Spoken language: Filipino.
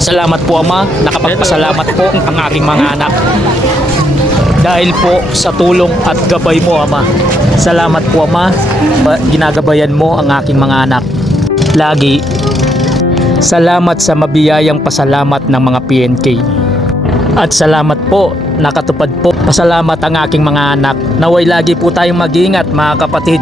Salamat po Ama, nakapagpasalamat po ang aking mga anak. Dahil po sa tulong at gabay mo Ama. Salamat po Ama, ginagabayan mo ang aking mga anak. Lagi. Salamat sa mabiyayang pasalamat ng mga PNK. At salamat po, nakatupad po. Pasalamat ang aking mga anak. Naway lagi po tayong mag-ingat mga kapatid.